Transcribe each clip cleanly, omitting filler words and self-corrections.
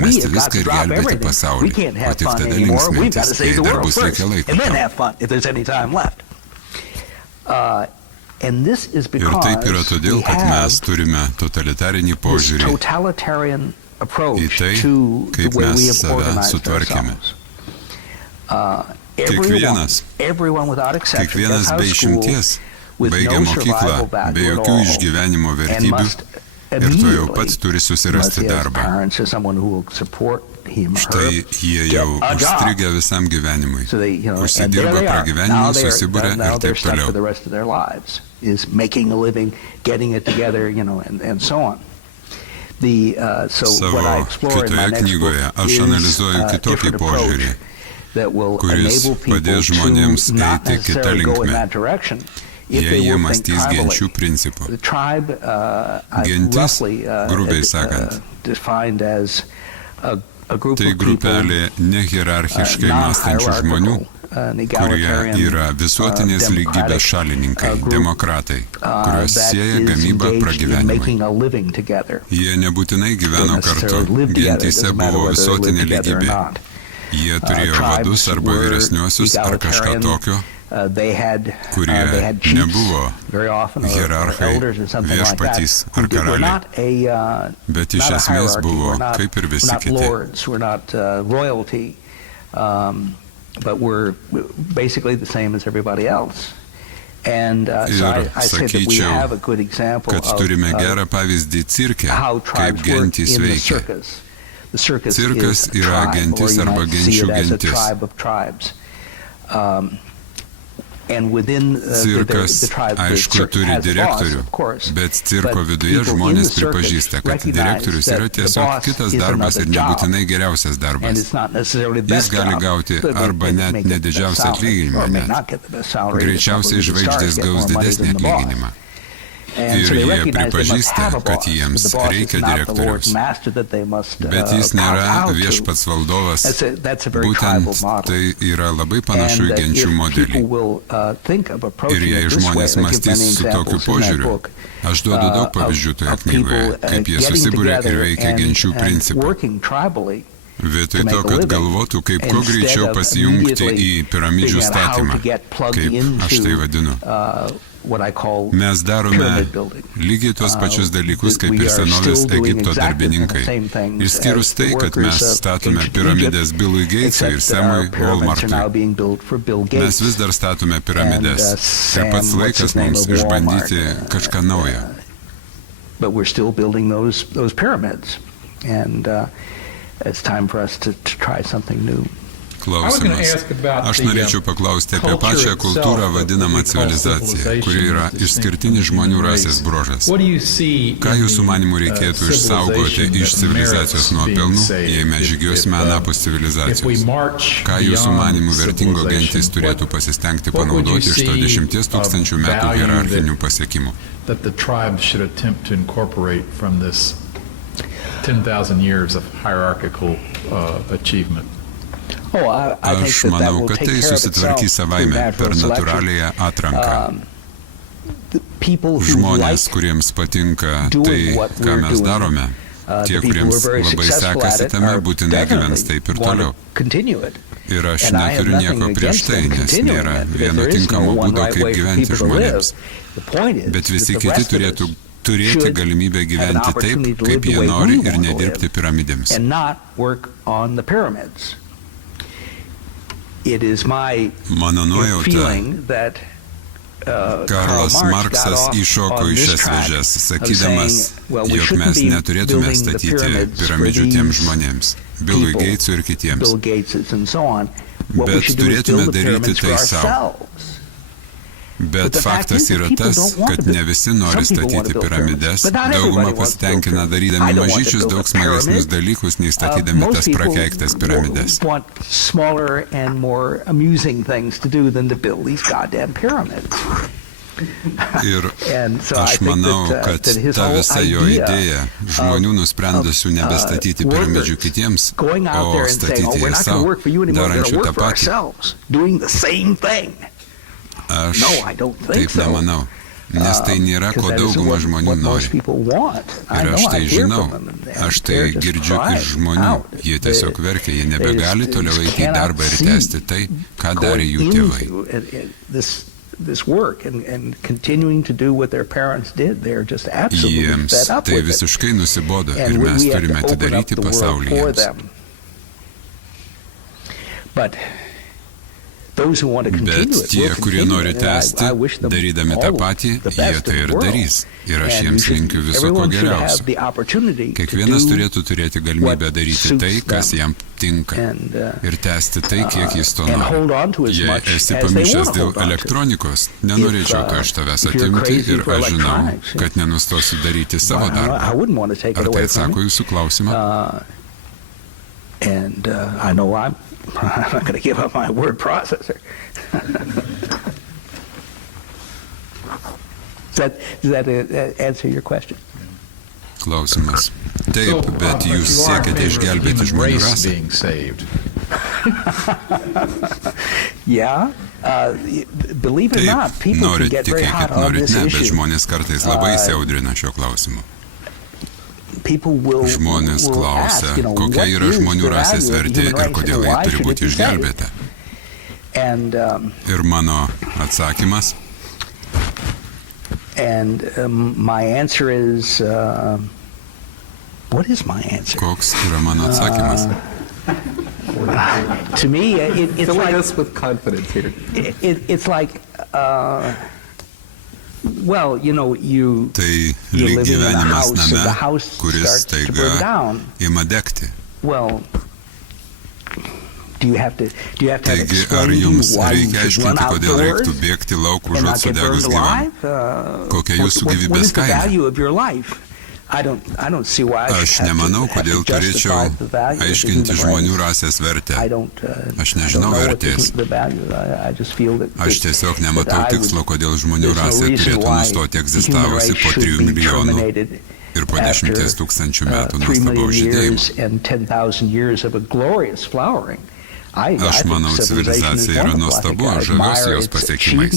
mesti viską ir gelbėti pasaulį, o tik tada linksmintis, jei dar bus likę laiko. Ir taip yra todėl, kad mes turime totalitarinį požiūrį į tai, kaip mes save sutvarkėme. Kiekvienas be išimties baigia mokyklą be jokių išgyvenimo vertybių ir to jau pats turi susirasti darbą. Štai jie jau užstrigę visam gyvenimui. Užsidirba pragyvenimui, susibūrė ir taip toliau. Savo kitoje knygoje aš analizuoju kitokį požiūrį, kuris padės žmonėms eiti kitą linkmę. Jei jie mąstys genčių principų. Gentis, grubiai sakant, tai grupelė nehierarchiškai mąstančių žmonių, kurie yra visuotinės lygybės šalininkai, demokratai, kurios sieja gamybą pragyvenimui. Jie nebūtinai gyveno kartu, gentyse buvo visuotinė lygybė. Jie turėjo vadus arba vyresniuosius ar kažką tokio, kurie nebuvo hierarchai, viešpatys ar karaliai, bet iš esmės buvo kaip ir visi kiti. Ir sakyčiau, kad turime gerą pavyzdį cirke, kaip gentys veikia. Cirkas yra gentis arba genčių gentis. Cirkas, aišku, turi direktorių, bet cirko viduje žmonės pripažįsta, kad direktorius yra tiesiog kitas darbas ir nebūtinai geriausias darbas. Jis gali gauti arba net nedidžiausią atlyginimą net. Greičiausiai žvaigždės gaus didesnį atlyginimą. Ir jie pripažįsta, kad jiems reikia direktoriaus. Bet jis nėra viešpats valdovas. Būtent tai yra labai panašu į genčių modelį. Ir jei žmonės mąstys su tokiu požiūriu, aš duodu daug pavyzdžių toje knygoje, kaip jie susibūrė ir veikia genčių principų. Vietoj to, kad galvotų, kaip kuo greičiau pasijungti į piramidžių statymą, kaip aš tai vadinu. Mes darome lygiai tuos pačius dalykus, kaip ir senovės Egipto darbininkai. Išskyrus tai, kad mes statome piramidės Billui Gatesui ir Samui Walmartui. Mes vis dar statome piramidės. Ir pats laikas mums išbandyti kažką naujo. It's time for us to try something new. Klausimas. Aš norėčiau paklausti apie pačią kultūrą vadinamą civilizaciją, kuri yra išskirtinis žmonių rasės bruožas. Ką jūsų manimų reikėtų išsaugoti iš civilizacijos nuopelnų, jei mes žygiuosime anapus civilizacijos? Ką jūsų manimų vertingo gentis turėtų pasistengti panaudoti iš to 10 000 metų hierarchinių pasiekimų? 10,000 years of hierarchical achievement. Aš manau, kad tai susitvarkys savaime per natūraliąją atranką. Žmonės, kuriems patinka tai, ką mes darome, tie, kuriems labai sekasi tame, būtinai gyvens taip ir toliau. Ir aš neturiu nieko prieš tai, nes nėra vieno tinkamo būdo, kaip gyventi žmonėms. Bet visi kiti turėtų turėti galimybę gyventi taip, kaip jie nori ir nedirbti piramidėms. Mano nuojauta, Karlas Marksas įšoko į šias vėžes, sakydamas, jog mes neturėtume statyti piramidžių tiems žmonėms, Billui Gatesui ir kitiems, bet turėtume daryti tai savo. Bet faktas yra tas, kad ne visi nori statyti piramides, dauguma pasitenkina darydami mažyčius daug smagesnius dalykus, nei statydami tas prakeiktas piramides. Ir aš manau, kad ta visa jo idėja žmonių nusprendusių nebestatyti piramidžių kitiems, o statyti jas savo, darančių tą patį. Aš taip nemanau. nes tai nėra, ko dauguma žmonių nori. Ir aš tai žinau, aš tai girdžiu iš žmonių, jie tiesiog verkia, jie nebegali toliau eiti į darbą ir tęsti tai, ką darė jų tėvai. Jiems tai visiškai nusibodo ir mes turime atidaryti pasaulį jiems. Bet tie, kurie nori tęsti, darydami tą patį, jie tai ir darys. Ir aš jiems linkiu viso ko geriausio. Kiekvienas turėtų turėti galimybę daryti tai, kas jam tinka. Ir tęsti tai, kiek jis to nori. Jei esi pamišęs dėl elektronikos, nenorėčiau to iš tavęs atimti ir aš žinau, kad nenustosiu daryti savo darbą. Ar tai atsako jūsų klausimą? I'm not going to give up my word processor. Does that answer your question? Klausimas. Taip, bet jūs siekiate išgelbėti žmonių rasę. Taip, norit tikėkit, norit ne, bet žmonės kartais labai įsiaudrina šio klausimu. Žmonės klausia, kokia yra žmonių rasės vertė ir kodėl jie turi būti išgelbėta. Ir mano atsakymas? Koks yra mano atsakymas? Tai lyg gyvenimas name, kuris staiga ima degti. Taigi, ar jums reikia aiškinti, kodėl reiktų bėgti lauk užuot sudegus gyvam? Kokia jūsų gyvybės kaina? Aš nemanau, kodėl turėčiau aiškinti žmonių rasės vertę. Aš nežinau vertės. Aš tiesiog nematau tikslo, kodėl žmonių rasė turėtų nustoti egzistavusi po 3 milijonų ir po 10 tūkstančių metų nuostabaus žydėjimo. Aš manau, civilizacija yra nuostabu, žaviuosi jos pasiekimais.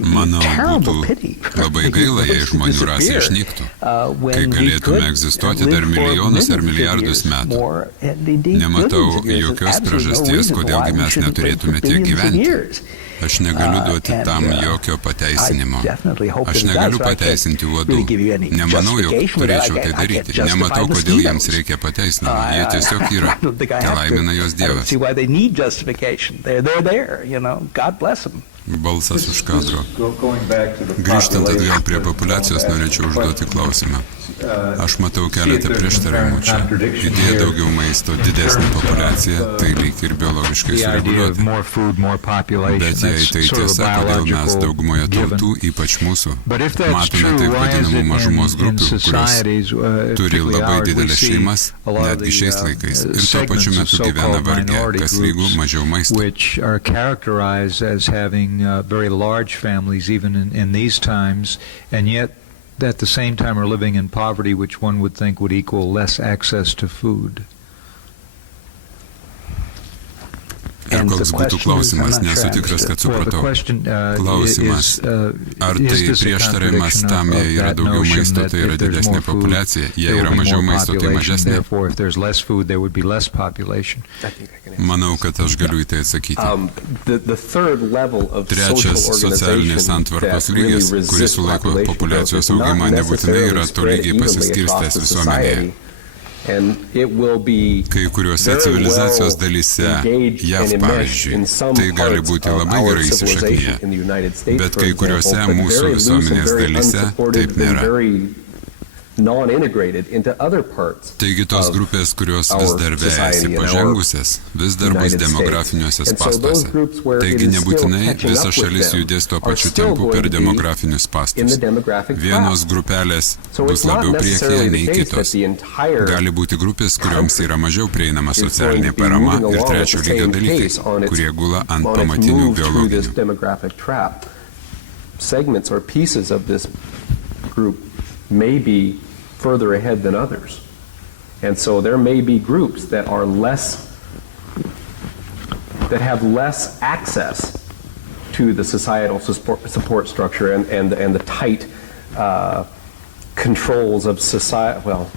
Manau, būtų labai gaila, jei žmonių rasė išnyktų, kai galėtume egzistuoti dar milijonus ar milijardus metų. Nematau jokios priežasties, kodėlgi mes neturėtume tiek gyventi. Aš negaliu duoti tam jokio pateisinimo. Aš negaliu pateisinti uodų. Nemanau, jog turėčiau tai daryti. Nematau, kodėl jiems reikia pateisinimo. Jie tiesiog yra. Telaimina jos Dievas. Balsas už kadro. Grįžtant atgal prie populiacijos, norėčiau užduoti klausimą. Aš matau keletą prieštaravimų čia. Idėja daugiau maisto, didesnė populiacija, tai lyg ir biologiškai sureguliuoti. Bet jei tai tiesa, kodėl mes daugumoje tautų, ypač mūsų, matome taip vadinamų mažumos grupių, kurios turi labai didelės šeimas, netgi šiais laikais, ir tuo pačiu metu gyvena varge, kas lygu mažiau maisto. Very large families even in these times, and yet at the same time are living in poverty, which one would think would equal less access to food. Ir koks būtų klausimas, nesu tikras, kad supratau. Klausimas, ar tai prieštaravimas tam, jei yra daugiau maisto, tai yra didesnė populiacija, jei yra mažiau maisto, tai mažesnė? Manau, kad aš galiu į tai atsakyti. Trečias socialinės santvarkos lygis, kuris sulaiko populiacijos augimą, nebūtinai yra tolygiai pasiskirstęs visuomenėje. Kai kuriuose civilizacijos dalyse, JAV pavyzdžiui, tai gali būti labai gerai įsišaknyje, bet kai kuriuose mūsų visuomenės dalyse taip nėra. Taigi tos grupės, kurios vis dar vejasi pažengusias, vis dar bus demografiniuose spąstuose. Taigi nebūtinai visa šalis judės tuo pačiu tempu per demografinius spąstus. Vienos grupelės bus labiau priekyje nei kitos. Gali būti grupės, kurioms yra mažiau prieinama socialinė parama ir trečio lygio dalykai, kurie gula ant pamatinių biologinių. May be further ahead than others. And so there may be groups that have less access to the societal support structure and the tight controls of society, well,